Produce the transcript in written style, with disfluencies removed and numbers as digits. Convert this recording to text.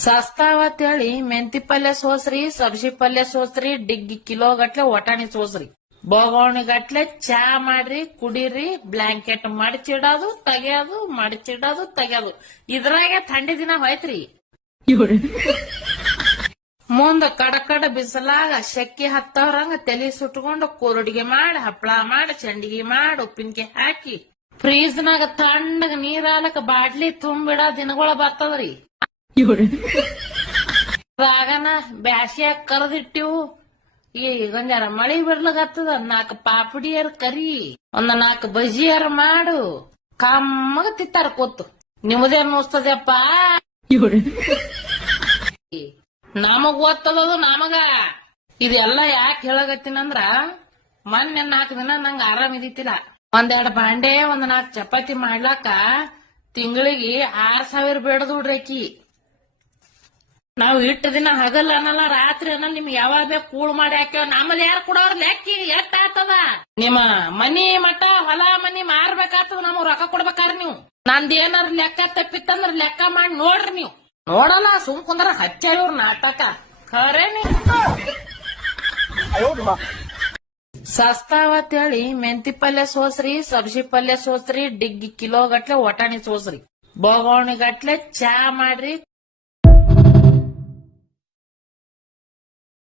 ಸಸ್ತಾವತ್ತೇಳಿ ಮೆಂತಿ ಪಲ್ಯ ಸೋಸ್ರಿ, ಸಬ್ಜಿ ಪಲ್ಯ ಸೋಸ್ರಿ, ಡಿಗ್ಗಿ ಕಿಲೋ ಗಟ್ಲೆ ಒಟಾಣಿ ಸೋಸ್ರಿ, ಬೋಗೋಣಿ ಗಟ್ಲೆ ಚಾ ಮಾಡ್ರಿ, ಕುಡೀರಿ, ಬ್ಲಾಂಕೆಟ್ ಮಡಚಿಡೋದು ತೆಗಿಯೋದು, ಮಡಚಿಡೋದು ತೆಗಿಯೋದು. ಇದ್ರಾಗೆ ಥಂಡಿ ದಿನ ಹೋಯ್ತ್ರಿ. ಮುಂದ ಕಡಕಡ ಬಿಸಿಲಾಗ ಶಕ್ಕಿ ಹತ್ತವ್ರಂಗ ತಲಿ ಸುಟ್ಕೊಂಡು ಕೂರುಡಿಗೆ ಮಾಡಿ, ಹಪ್ಪಳ ಮಾಡಿ, ಚಂಡಿಗೆ ಮಾಡಿ, ಉಪ್ಪಿನಕಾಯಿ ಹಾಕಿ ಫ್ರೀಜ್ನಾಗ ತಣ್ಣಗ ನೀರ್ ಹಾಲಕ್ ಬಾಟ್ಲಿ ತುಂಬಿಡ ದಿನಗಳ ಬರ್ತದ್ರಿ. ಅದಾಗನ ಬ್ಯಾಸ್ಯಾಗ ಕರ್ದಿಟ್ಟಿವು. ಈಗೊಂಜಾರ ಮಳಿ ಬಿಡ್ಲಾಗತ್ತದ, 4 ಪಾಪಡಿಯರ್ ಕರಿ, 4 ಬಜಿಯರ್ ಮಾಡು, ಕಮ್ಮಗ ತಿತ್ತಾರ ಕೂತು. ನಿಮ್ಮದೇನ್ ನೋಸ್ತದಪ್ಪ, ನಮಗ್ ಓದ್ತದದು ನಮಗ. ಇದೆಲ್ಲ ಯಾಕೆ ಹೇಳಗತ್ತೀನಂದ್ರ, ಮೊನ್ನೆ 4 ದಿನ ನಂಗ ಆರಾಮ್ ಇದಿತ್ತಿಲ್ಲ. 1-2 ಬಾಂಡೆ 4 ಚಪಾತಿ ಮಾಡ್ಲಾಕ ತಿಂಗಳಿಗೆ 6,000 ಬೇಡದ್ ಬಿಡ್ರಿ. ನಾವ್ ಇಟ್ಟು ದಿನ ಹಗಲ್ ಅನ್ನಲ್ಲ, ರಾತ್ರಿ ಅನ್ನಲ್ಲ, ನಿಮ್ಗೆ ಯಾವಾಗ ಬೇಕು ಕೂಳ್ ಮಾಡಿ ಹಾಕ್ಯವ. ನಮ್ಮಲ್ಲಿ ಯಾರು ಕೊಡೋರ್ ಲೆಕ್ಕಿ ಎಷ್ಟ್ ಆಗ್ತದ? ನಿಮ್ಮ ಮನಿ ಮಠ ಹೊಲ ಮನಿ ಮಾರ್ಬೇಕಾಗ್ತದ, ನಮಗ್ ರೊಕ್ಕ ಕೊಡ್ಬೇಕಾದ್ರೆ ನೀವು. ನಂದೇನಾರ ಲೆಕ್ಕ ತಪ್ಪಿತ್ತಂದ್ರ ಲೆಕ್ಕ ಮಾಡಿ ನೋಡ್ರಿ. ನೀವು ನೋಡಲ್ಲ, ಸುಮ್ ಕುಂದ್ರ ಹಚ್ಚ ಇವ್ರ ನಾಟಕ ಖರೇನಿ. ಸಸ್ತಾವತ್ತೇಳಿ ಮೆಂತಿ ಪಲ್ಯ ಸೋಸ್ರಿ, ಸಬ್ಜಿ ಪಲ್ಯ ಸೋಸ್ರಿ, ಡಿಗ್ಗಿ ಕಿಲೋ ಗಟ್ಲೆ ಒಟಾಣಿ ಸೋಸ್ರಿ, ಬೋಗೋಣಿ ಗಟ್ಲೆ ಚಾ ಮಾಡ್ರಿ,